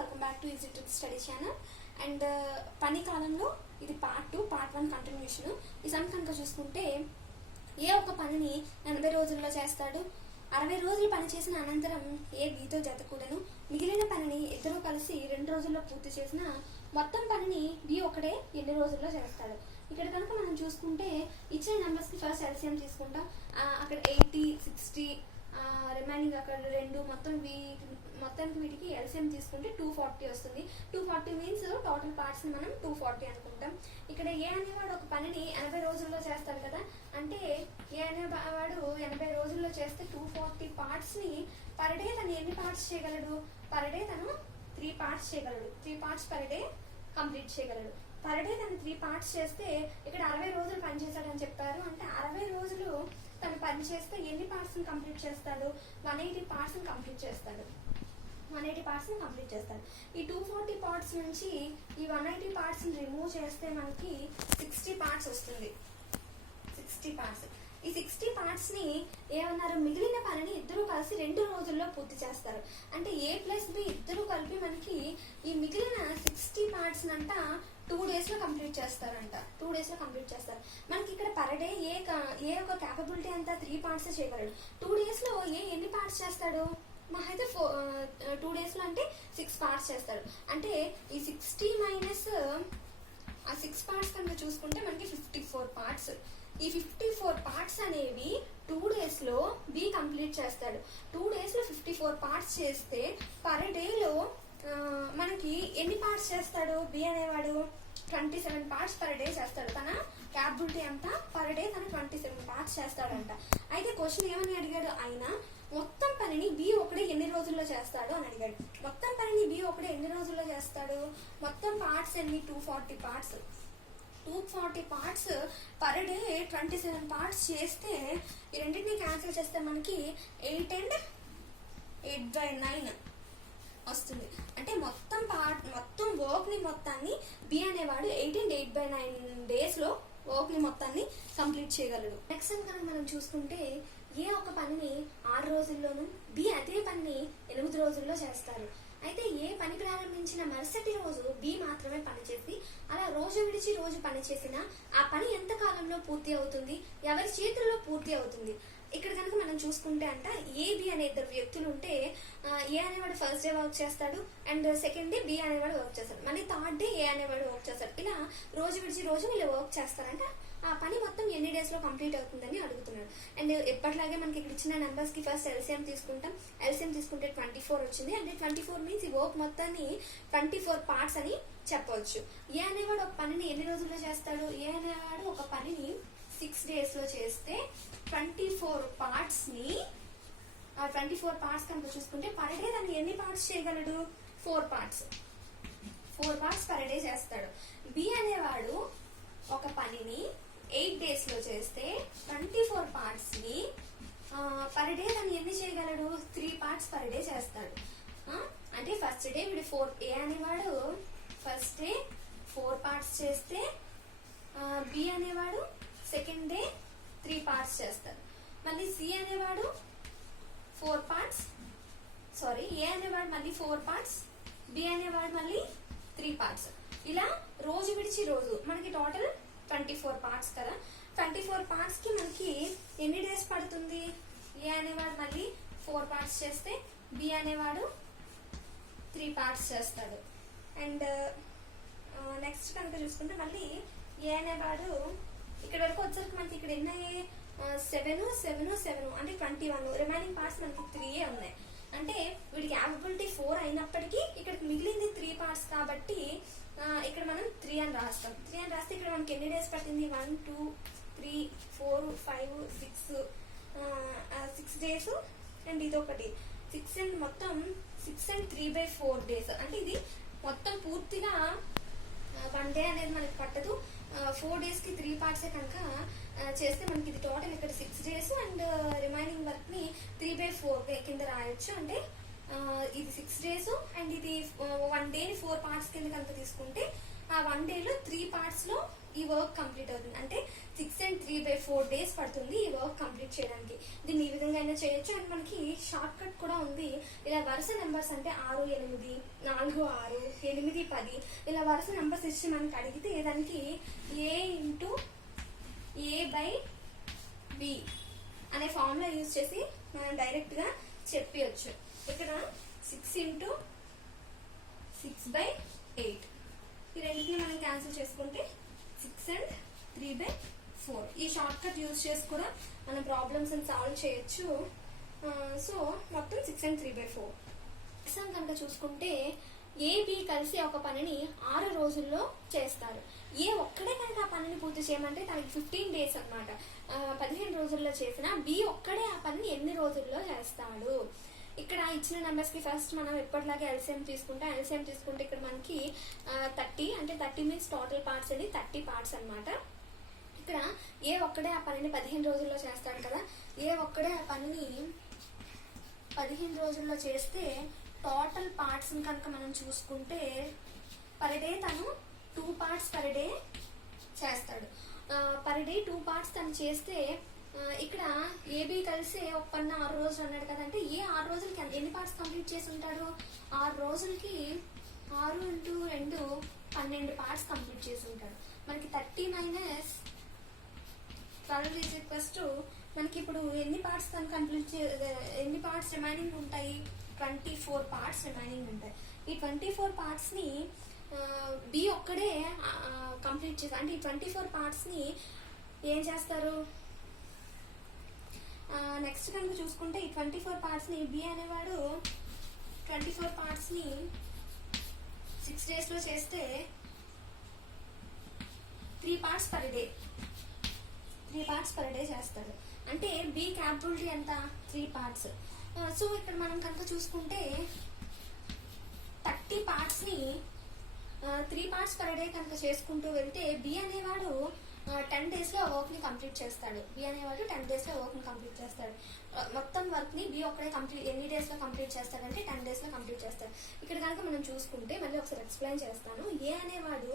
Welcome back to easy tricks study channel. And పని కాలంలో ఇది పార్ట్ 2 పార్ట్ 1 కంటిన్యూషన్. ఈ సమ్ కనుక చూసుకుంటే ఏ ఒక పనిని 80 రోజుల్లో చేస్తాడు, 60 రోజులు పని చేసిన అనంతరం ఏ బీతో జతకూడను, మిగిలిన పనిని ఇద్దరూ కలిసి 2 రోజుల్లో పూర్తి చేసిన మొత్తం పనిని బి ఒకడే ఎన్ని రోజుల్లో చేస్తాడు. ఇక్కడ కనుక మనం చూసుకుంటే ఇచ్చిన నెంబర్స్కి ఫస్ట్ ఎల్సిఎం తీసుకుంటాం. అక్కడ 80, 60 రిమైనింగ్ అక్కడ 2 మొత్తానికి వీటికి ఎల్సిఎం తీసుకుంటే 240 వస్తుంది. 240 మీన్స్ టోటల్ పార్ట్స్ మనం 240 అనుకుంటాం. ఇక్కడ ఏ అనేవాడు ఒక పనిని 80 రోజుల్లో చేస్తాడు కదా, అంటే ఏ అనేవాడు 80 రోజుల్లో చేస్తే 240 పార్ట్స్ ని పర్ డే తను ఎన్ని పార్ట్స్ చేయగలడు? పర్ డే తను 3 పార్ట్స్ చేయగలడు. 3 పార్ట్స్ పర్ డే కంప్లీట్ చేయగలడు. పర్ డే తను 3 పార్ట్స్ చేస్తే ఇక్కడ 60 రోజులు పనిచేశాడని చెప్పారు. అంటే 60 రోజులు తను పని చేస్తే ఎన్ని పార్ట్స్ కంప్లీట్ చేస్తాడు? 180 పార్ట్స్ కంప్లీట్ చేస్తాడు. 180 పార్ట్స్ కంప్లీట్ చేస్తాడు. ఈ 240 పార్ట్స్ నుంచి ఈ 180 పార్ట్స్ రిమూవ్ చేస్తే మనకి 60 పార్ట్స్ వస్తుంది. 60 పార్ట్స్. ఈ 60 పార్ట్స్ ని ఏమన్నారు? మిగిలిన పనిని ఇద్దరు కలిసి 2 రోజుల్లో పూర్తి చేస్తారు. అంటే ఏ ప్లస్ బి ఇద్దరు కలిపి మనకి ఈ మిగిలిన 60 పార్ట్స్ అంట 2 days లో కంప్లీట్ చేస్తారంట. 2 days లో కంప్లీట్ చేస్తారు. మనకి ఇక్కడ పర్ డే ఏ ఒక క్యాపబిలిటీ అంతా 3 పార్ట్స్ చేయగలడు. 2 days లో ఏ ఎన్ని పార్ట్స్ చేస్తాడు? మా అయితే 2 days లో అంటే 6 పార్ట్స్ చేస్తాడు. అంటే ఈ 60 మైనస్ ఆ 6 పార్ట్స్ కనుక చూసుకుంటే మనకి 54 పార్ట్స్. ఈ 54 పార్ట్స్ అనేవి 2 days లో బి కంప్లీట్ చేస్తాడు. 2 days లో 54 పార్ట్స్ చేస్తే పర్ డేలో మనకి ఎన్ని పార్ట్స్ చేస్తాడు? బి అనేవాడు 27 పార్ట్స్ పర్ డే చేస్తాడు. తన క్యాపబిలిటీ అంతా పర్ డే తను 27 పార్ట్స్ చేస్తాడంట. అయితే క్వశ్చన్ ఏమని అడిగాడు? ఆయన మొత్తం పనిని బి ఒకడే ఎన్ని రోజుల్లో చేస్తాడు అని అడిగాడు. మొత్తం పనిని బి ఒకడే ఎన్ని రోజుల్లో చేస్తాడు? మొత్తం పార్ట్స్ ఎన్ని? 240 parts. 240 parts per day 27 parts చేస్తే ఈ రెండింటిని క్యాన్సిల్ చేస్తే మనకి 8 and 8/9 వస్తుంది. అంటే మొత్తం వర్క్ ని మొత్తాన్ని బి అనేవాడు 8 and 8/9 days లో వర్క్ ని మొత్తాన్ని కంప్లీట్ చేయగలడు. నెక్స్ట్ కనుక మనం చూసుకుంటే ఏ ఒక పనిని 6 రోజుల్లోనూ బి అదే పనిని 8 రోజుల్లో చేస్తారు. అయితే ఏ పని ప్రారంభించిన మరుసటి రోజు బి మాత్రమే పనిచేసి అలా రోజు విడిచి రోజు పని చేసిన ఆ పని ఎంత కాలంలో పూర్తి అవుతుంది? ఎవరి చేతుల్లో పూర్తి అవుతుంది? ఇక్కడ కనుక మనం చూసుకుంటే అంట ఏ బి అనే 2 వ్యక్తులు ఉంటే ఏ అనేవాడు ఫస్ట్ డే వర్క్ చేస్తాడు అండ్ సెకండ్ డే బి అనేవాడు వర్క్ చేస్తాడు. మళ్ళీ థర్డ్ డే ఏ అనేవాడు వర్క్ చేస్తాడు. ఇలా రోజు విడిచి రోజు వీళ్ళు వర్క్ చేస్తారంట. ఆ పని మొత్తం ఎన్ని డేస్ లో కంప్లీట్ అవుతుందని అడుగుతున్నాడు. అండ్ ఎప్పటిలాగే మనకి ఇక్కడ ఇచ్చిన నెంబర్స్ కి ఫస్ట్ ఎల్సిఎం తీసుకుంటాం. ఎల్సిఎం తీసుకుంటే 24 వచ్చింది. అంటే 24 మీన్స్ ఈ వర్క్ మొత్తాన్ని 24 పార్ట్స్ అని చెప్పవచ్చు. ఏ అనేవాడు ఒక పనిని ఎన్ని రోజుల్లో చేస్తాడు? ఏ అనేవాడు ఒక పనిని 6 days లో చేస్తే 24 పార్ట్స్ ని 24 పార్ట్స్ కనుక చూసుకుంటే పర్ డే దాన్ని ఎన్ని పార్ట్స్ చేయగలడు? 4 పార్ట్స్. 4 పార్ట్స్ పర్ డే చేస్తాడు. బి అనేవాడు ఒక పనిని 8 days లో చేస్తే 24 పార్ట్స్ ని పర్ డే దాన్ని ఎన్ని చేయగలడు? 3 పార్ట్స్ పర్ డే చేస్తాడు. అంటే ఫస్ట్ డే వీడు 4 ఏ అనేవాడు ఫస్ట్ డే 4 పార్ట్స్ చేస్తే బి అనేవాడు సెకండ్ డే 3 పార్ట్స్ చేస్తాడు. మళ్ళీ సి అనేవాడు 4 పార్ట్స్, సారీ ఏ అనేవాడు మళ్ళీ 4 పార్ట్స్, బి అనేవాడు మళ్ళీ 3 పార్ట్స్. ఇలా రోజు విడిచి రోజు మనకి టోటల్ 24 పార్ట్స్ కదా. 24 పార్ట్స్ కి మనకి ఎన్ని డేస్ పడుతుంది? ఏ అనేవాడు మళ్ళీ 4 పార్ట్స్ చేస్తే బి అనేవాడు 3 పార్ట్స్ చేస్తాడు. అండ్ నెక్స్ట్ కనుక చూసుకుంటే మళ్ళీ ఏ అనేవాడు ఇక్కడ వరకు వచ్చేసరికి మనకి ఇక్కడ ఎన్ని 7 అంటే 21. రిమైనింగ్ పార్ట్స్ మనకి 3 ఉన్నాయి. అంటే వీడికి క్యాపబిలిటీ 4 అయినప్పటికీ ఇక్కడ మిగిలింది 3 పార్ట్స్ కాబట్టి ఇక్కడ మనం 3 అని రాస్తాం. 3 అని రాస్తే ఇక్కడ మనకి ఎన్ని డేస్ పట్టింది? 1 2 3 4 5 6 డేస్. అండ్ ఇది ఒకటి 6 and మొత్తం 6 and 3/4 days. అంటే ఇది మొత్తం పూర్తిగా 1 day అనేది మనకి పట్టదు. 4 days కి 3 పార్ట్స్ కనుక చేస్తే మనకి ఇది టోటల్ ఇక్కడ 6 days అండ్ రిమైనింగ్ వర్క్ ని 3/4 కింద రాయొచ్చు. అంటే ఇది 6 days అండ్ ఇది 1 day 4 పార్ట్స్ కింద కనుక తీసుకుంటే ఆ 1 day లో 3 పార్ట్స్ లో ఈ వర్క్ కంప్లీట్ అవుతుంది. అంటే 6 and 3/4 days పడుతుంది ఈ వర్క్ కంప్లీట్ చేయడానికి. దీన్ని ఈ విధంగా అయినా చేయొచ్చు. అండ్ మనకి షార్ట్ కట్ కూడా ఉంది. ఇలా వరుస నెంబర్స్ అంటే 6, 8, 4, 6, 8, 10 ఇలా వరుస నెంబర్స్ ఇచ్చి మనకి అడిగితే దానికి A/B అనే ఫార్ములా యూజ్ చేసి మనం డైరెక్ట్ గా చెప్పవచ్చు. ఇక్కడ 6 × 6/8 ఈ రెండింటిని మనం క్యాన్సిల్ చేసుకుంటే 6 and 3/4. ఈ షార్ట్ కట్ యూజ్ చేసి కూడా మనం ప్రాబ్లమ్స్ సాల్వ్ చేయొచ్చు. సో మొత్తం 6 and 3/4. ఎగ్జామ్ కనుక చూసుకుంటే AB కలిసి ఒక పనిని 6 రోజుల్లో చేస్తారు. ఏ ఒక్కడే కనుక ఆ పనిని పూర్తి చేయమంటే తనకి 15 days అన్నమాట. 15 రోజుల్లో చేసిన B ఒక్కడే ఆ పనిని ఎన్ని రోజుల్లో చేస్తాడు. ఇక్కడ ఇచ్చిన నెంబర్స్ కి ఫస్ట్ మనం ఎప్పటిలాగే ఎల్సిఎం తీసుకుంటే ఇక్కడ మనకి 30 అంటే 30 మీన్స్ టోటల్ పార్ట్స్ అని 30 పార్ట్స్ అన్నమాట. ఇక్కడ ఏ ఒక్కడే ఆ పనిని 15 రోజుల్లో చేస్తాడు కదా. ఏ ఒక్కడే ఆ పనిని 15 రోజుల్లో చేస్తే టోటల్ పార్ట్స్ కనుక మనం చూసుకుంటే పర్ డే తను 2 parts per day చేస్తాడు. పర్ డే 2 parts తను చేస్తే ఇక్కడ ఏబి కలిసి ఒక పని 6 రోజులు అన్నాడు కదంటే ఏ 6 రోజులకి ఎన్ని పార్ట్స్ కంప్లీట్ చేసి ఉంటాడు. 6 రోజులకి 6 × 2 12 పార్ట్స్ కంప్లీట్ చేసి ఉంటాడు. మనకి 30 - 12 మనకి ఇప్పుడు ఎన్ని పార్ట్స్ తను కంప్లీట్ ఎన్ని పార్ట్స్ రిమైనింగ్ ఉంటాయి. 24 parts రిమైనింగ్ ఉంటాయి. ఈ 24 parts ని బి ఒక్కడే కంప్లీట్ చేసి అంటే ఈ 24 parts ని ఏం చేస్తారు. నెక్స్ట్ కనుక చూసుకుంటే ఈ 24 parts ని బి అనేవాడు 24 parts ని 6 days లో చేస్తే 3 parts per day చేస్తాడు. అంటే బి క్యాపబిలిటీ ఎంత 3 parts. సో ఇక్కడ మనం కనుక చూసుకుంటే 30 parts ని 3 parts per day కనుక చేసుకుంటూ వెళ్తే బి అనేవాడు 10 days లో వర్క్ ని కంప్లీట్ చేస్తాడు. మొత్తం వర్క్ ని బి ఒక్కడే ఎన్ని డేస్ లో కంప్లీట్ చేస్తాడంటే 10 days లో కంప్లీట్ చేస్తాడు. ఇక్కడ కనుక మనం చూసుకుంటే మళ్ళీ ఒకసారి ఎక్స్ప్లెయిన్ చేస్తాను. ఏ అనేవాడు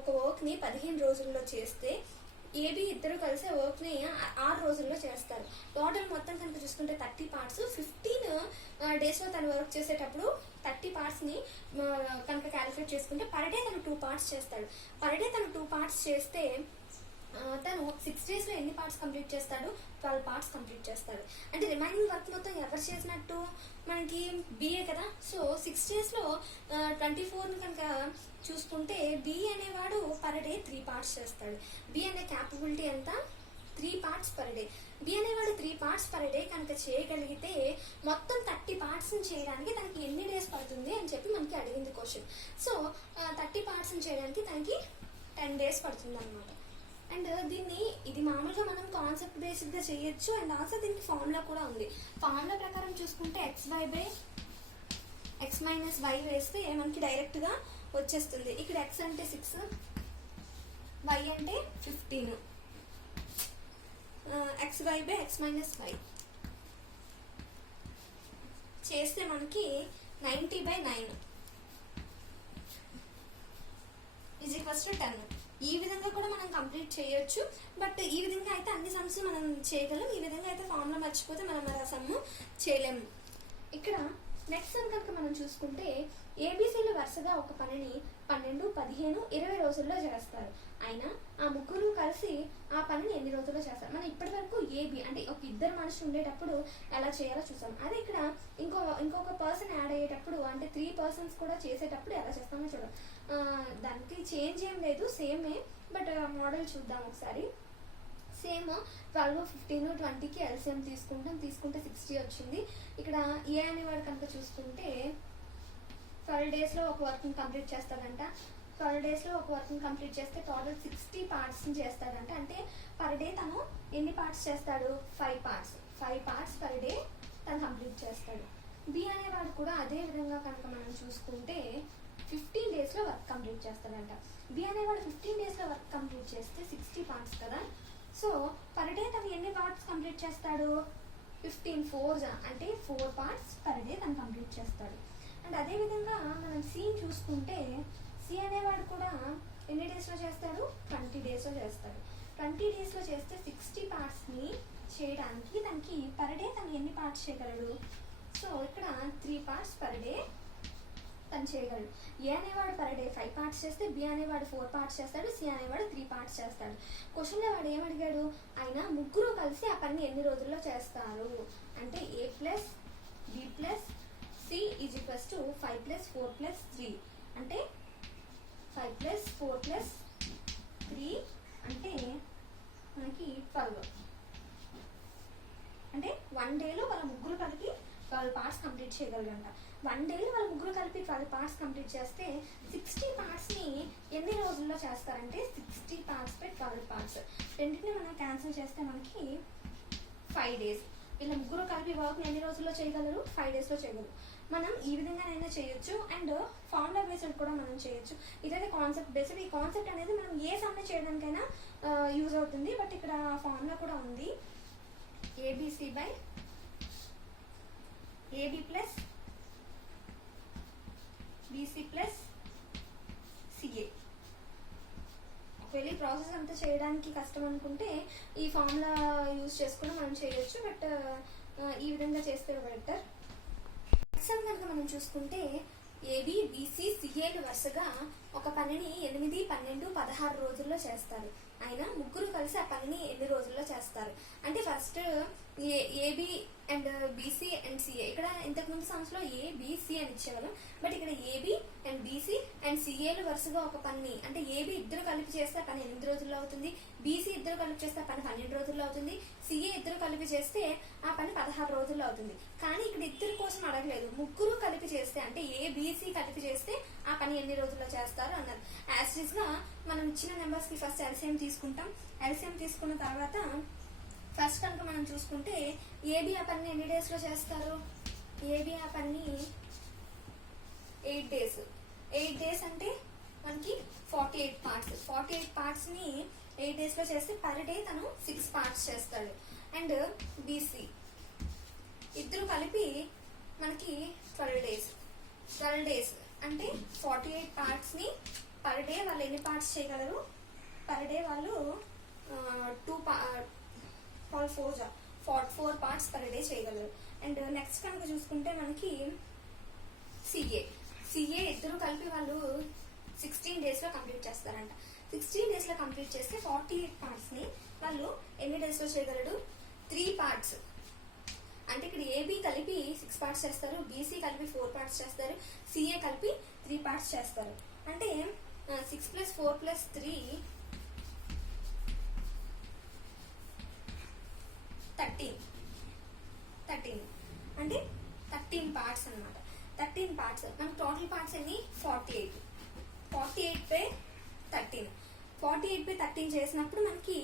ఒక వర్క్ ని 15 రోజుల్లో చేస్తే ఏబి ఇద్దరు కలిసి వర్క్ ని 6 రోజుల్లో చేస్తారు. టోటల్ మొత్తం కనుక చూసుకుంటే 30 parts 15 days లో తను వర్క్ చేసేటప్పుడు 30 parts ని కనుక క్యాలిక్యులేట్ చేసుకుంటే పర్ డే తను 2 parts చేస్తాడు. పర్ డే తను 2 parts చేస్తే తను 6 days లో ఎన్ని పార్ట్స్ కంప్లీట్ చేస్తాడు. 12 parts కంప్లీట్ చేస్తాడు. అంటే రిమైనింగ్ వర్క్ మొత్తం ఎవరు చేసినట్టు మనకి బిఏ కదా. సో 6 days లో 24 కనుక చూసుకుంటే బి అనేవాడు పర్ డే 3 parts చేస్తాడు. బి అనే క్యాపబిలిటీ ఎంత 3 parts per day. బి అనేవాడు 3 parts per day కనుక చేయగలిగితే మొత్తం 30 parts చేయడానికి తనకి ఎన్ని డేస్ పడుతుంది అని చెప్పి మనకి అడిగింది క్వశ్చన్. సో 30 parts చేయడానికి తనకి 10 days పడుతుంది అనమాట. అండ్ దీన్ని ఇది మామూలుగా మనం కాన్సెప్ట్ బేస్డ్ గా చేయొచ్చు. అండ్ ఆల్సో దీనికి ఫార్ములా కూడా ఉంది. ఫార్ములా ప్రకారం చూసుకుంటే x - y వేస్తే మనకి డైరెక్ట్ గా వచ్చేస్తుంది. ఇక్కడ x అంటే 6, y అంటే 15. xy/x - y చేస్తే మనకి 90/9 = 10. ఈ విధంగా కూడా మనం కంప్లీట్ చేయొచ్చు. బట్ ఈ విధంగా అయితే అన్ని సమ్స్ మనం చేయగలం. ఈ విధంగా అయితే ఫార్ములా మర్చిపోతే మనం ఆ సమ్ చేయలేము. ఇక్కడ నెక్స్ట్ సమ్ కనుక మనం చూసుకుంటే ఏబీసీలు వరుసగా ఒక పనిని 12, 15, 20 రోజుల్లో చేస్తారు. అయినా ఆ ముగ్గురు కలిసి ఆ పనిని ఎన్ని రోజుల్లో చేస్తారు. మనం ఇప్పటి వరకు ఏబి అంటే ఒక ఇద్దరు మనుషులు ఉండేటప్పుడు ఎలా చేయాలో చూసాం. అదే ఇక్కడ ఇంకొక పర్సన్ యాడ్ అయ్యేటప్పుడు అంటే 3 persons కూడా చేసేటప్పుడు ఎలా చేస్తామో చూద్దాం. దానికి చేంజ్ ఏం లేదు, సేమే. బట్ మోడల్ చూద్దాం ఒకసారి. సేమ్ 12, 15, 20కి ఎల్సిఎం తీసుకుంటే 60 వచ్చింది. ఇక్కడ ఏ అనేవాడు కనుక చూసుకుంటే 12 days లో ఒక వర్క్ ని కంప్లీట్ చేస్తాడంట. 12 days లో ఒక వర్క్ ని కంప్లీట్ చేస్తే టోటల్ 60 parts చేస్తాడంట. అంటే పర్ డే తను ఎన్ని పార్ట్స్ చేస్తాడు 5 parts per day తను కంప్లీట్ చేస్తాడు. బి అనేవాడు కూడా అదే విధంగా కనుక మనం చూసుకుంటే 15 days లో వర్క్ కంప్లీట్ చేస్తాడంట. బి అనేవాడు 15 days లో వర్క్ కంప్లీట్ చేస్తే 60 parts కదా. సో పర్ డే తను ఎన్ని పార్ట్స్ కంప్లీట్ చేస్తాడు 15 4s అంటే 4 parts per day తను కంప్లీట్ చేస్తాడు. అండ్ అదే విధంగా మనం సి చూసుకుంటే సి అనేవాడు కూడా ఎన్ని డేస్లో చేస్తాడు? 20 డేస్లో చేస్తాడు. 20 డేస్లో చేస్తే 60 పార్ట్స్ని చేయడానికి దానికి పర్ డే తను ఎన్ని పార్ట్స్ చేయగలడు? సో ఇక్కడ 3 పార్ట్స్ పర్ డే తను చేయగలడు. ఏ అనేవాడు పర్ డే 5 పార్ట్స్ చేస్తే, బి అనేవాడు 4 పార్ట్స్ చేస్తాడు, సి అనేవాడు 3 పార్ట్స్ చేస్తాడు. క్వశ్చన్లో వాడు ఏమడిగాడు? ఆయన ముగ్గురు కలిసి ఆ పని ఎన్ని రోజుల్లో చేస్తారు అంటే A plus B plus C is equals to 5 plus 4 plus 3 అంటే 5 ప్లస్ 4 ప్లస్ 3 అంటే మనకి 12. అంటే 1 డేలో వాళ్ళ ముగ్గురు కలిపి 12 పార్ట్స్ కంప్లీట్ చేయగలరంట. 1 డేలో వాళ్ళ ముగ్గురు కలిపి 12 పార్ట్స్ కంప్లీట్ చేస్తే 60 పార్ట్స్ని ఎన్ని రోజుల్లో చేస్తారంటే 60 పార్ట్స్ బై 12 పార్ట్స్. రెండింటిని మనం క్యాన్సిల్ చేస్తే మనకి 5 డేస్. వీళ్ళ ముగ్గురు కలిపి వర్క్ని ఎన్ని రోజుల్లో చేయగలరు? 5 డేస్లో చేయగలరు. మనం ఈ విధంగానైనా చేయొచ్చు అండ్ ఫార్ములా బేస్డ్ కూడా మనం చేయొచ్చు. ఇదైతే కాన్సెప్ట్ బేస్డ్. ఈ కాన్సెప్ట్ అనేది మనం ఏ సమ్ని చేయడానికైనా యూజ్ అవుతుంది. బట్ ఇక్కడ ఫార్ములా కూడా ఉంది. ABC by AB plus BC plus CA. ఒకవేళ ఈ ప్రాసెస్ అంతా చేయడానికి కష్టం అనుకుంటే ఈ ఫార్ములా యూజ్ చేసుకుని మనం చేయొచ్చు. బట్ ఈ విధంగా చేస్తే బెటర్. ఎగ్జామ్ కనుక మనం చూసుకుంటే ఏబి బీసీ సిఏలు వరుసగా ఒక పనిని 8, 12, 16 రోజుల్లో చేస్తారు. అయినా ముగ్గురు కలిసి ఆ పనిని ఎన్ని రోజుల్లో చేస్తారు అంటే first AB and BC and CA. ఇక్కడ ఇంతకుముందు సంవత్సరంలో ఏబిసి అని ఇచ్చేవాళ్ళం. బట్ ఇక్కడ ఏబి అండ్ బీసీ అండ్ సిఏలు వరుసగా ఒక పని అంటే ఏబి ఇద్దరు కలిపి చేస్తే పని 8 రోజుల్లో అవుతుంది, బీసీ ఇద్దరు కలిపి చేస్తే పని 12 రోజుల్లో అవుతుంది, సిఏ ఇద్దరు కలిపి చేస్తే ఆ పని 16 రోజుల్లో అవుతుంది. కానీ ఇక్కడ ఇద్దరు కోసం అడగలేదు, ముగ్గురు కలిపి చేస్తే అంటే ఏబిసి కలిపి చేస్తే ఆ పని ఎన్ని రోజుల్లో చేస్తారు అన్నారు. యాజ్ గా మనం ఇచ్చిన నెంబర్స్ కి ఫస్ట్ ఎల్సిఎం తీసుకుంటాం. ఎల్సిఎం తీసుకున్న తర్వాత ఫస్ట్ కనుక మనం చూసుకుంటే ఏబి ఆ పని ఎన్ని డేస్ లో చేస్తారు? ఏబి ఆ పని 8 డేస్. 8 డేస్ అంటే మనకి 48 పార్ట్స్. 48 పార్ట్స్ ని 8 డేస్ లో చేస్తే పర్ డే తను 6 పార్ట్స్ చేస్తాడు. అండ్ బీసీ ఇద్దరు కలిపి మనకి 12 డేస్. 12 డేస్ అంటే 48 పార్ట్స్ ని పర్ డే వాళ్ళు ఎన్ని పార్ట్స్ చేయగలరు? పర్ డే వాళ్ళు 4 పార్ట్స్ పర్ డే చేయగలరు. అండ్ నెక్స్ట్ కనుక చూసుకుంటే మనకి సిఏ ఇద్దరు కలిపి వాళ్ళు 16 డేస్ లో కంప్లీట్ చేస్తారంట. 16 డేస్ లో కంప్లీట్ చేస్తే 48 పార్ట్స్ ని వాళ్ళు ఎన్ని డేస్ లో చేయగలడు? 3 పార్ట్స్. అంటే ఇక్కడ ఏబి కలిపి 6 పార్ట్స్ చేస్తారు, బీసీ కలిపి 4 పార్ట్స్ చేస్తారు, సిఏ కలిపి 3 పార్ట్స్ చేస్తారు. అంటే 6 + 4 + 3 13 అంటే 13 పార్ట్స్ అనమాట. 13 పార్ట్స్. మనకి టోటల్ పార్ట్స్ ఎన్ని? 48. 48 బై 13. 48 బై 13 చేసినప్పుడు మనకి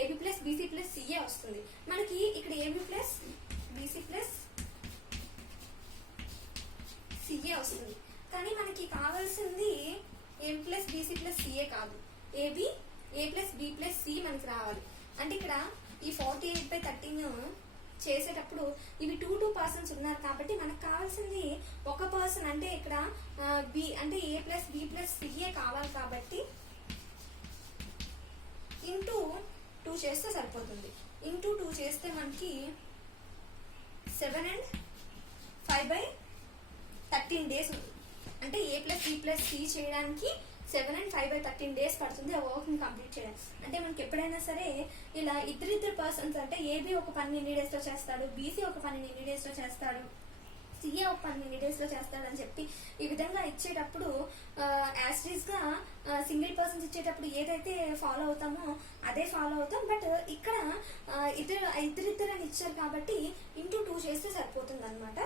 AB plus BC plus CA వస్తుంది. మనకి ఇక్కడ AB plus BC plus CA వస్తుంది. కానీ మనకి కావాల్సింది AB plus BC plus CA కాదు, A plus B plus C మనకి రావాలి. అంటే ఇక్కడ ఈ 48 బై 13 చేసేటప్పుడు ఇవి 2 పర్సన్స్ ఉన్నారు కాబట్టి మనకు కావాల్సింది ఒక పర్సన్. అంటే ఇక్కడ బి అంటే A plus B plus CA కావాలి కాబట్టి ఇంటూ 2 చేస్తే సరిపోతుంది. ఇంటూ 2 చేస్తే మనకి 7 and 5 బై 13 డేస్. అంటే A plus B plus C చేయడానికి 7 and 5 బై 13 డేస్ పడుతుంది ఆ వర్క్ ని కంప్లీట్ చేయడానికి. అంటే మనకి ఎప్పుడైనా సరే ఇలా ఇద్దరు పర్సన్స్ అంటే ఏబి ఒక పని ఎన్ని డేస్ లో చేస్తాడు, బీసీ ఒక పని ఎన్ని డేస్ లో చేస్తాడు, సిఏ ఒక పని ఎన్ని డేస్ లో చేస్తాడు అని చెప్పి ఈ విధంగా ఇచ్చేటప్పుడు యాజ్ గా సింగిల్ పర్సన్స్ ఇచ్చేటప్పుడు ఏదైతే ఫాలో అవుతామో అదే ఫాలో అవుతాం. బట్ ఇక్కడ ఇద్దరు అని ఇచ్చారు కాబట్టి ఇంటూ 2 చేస్తే సరిపోతుంది అనమాట.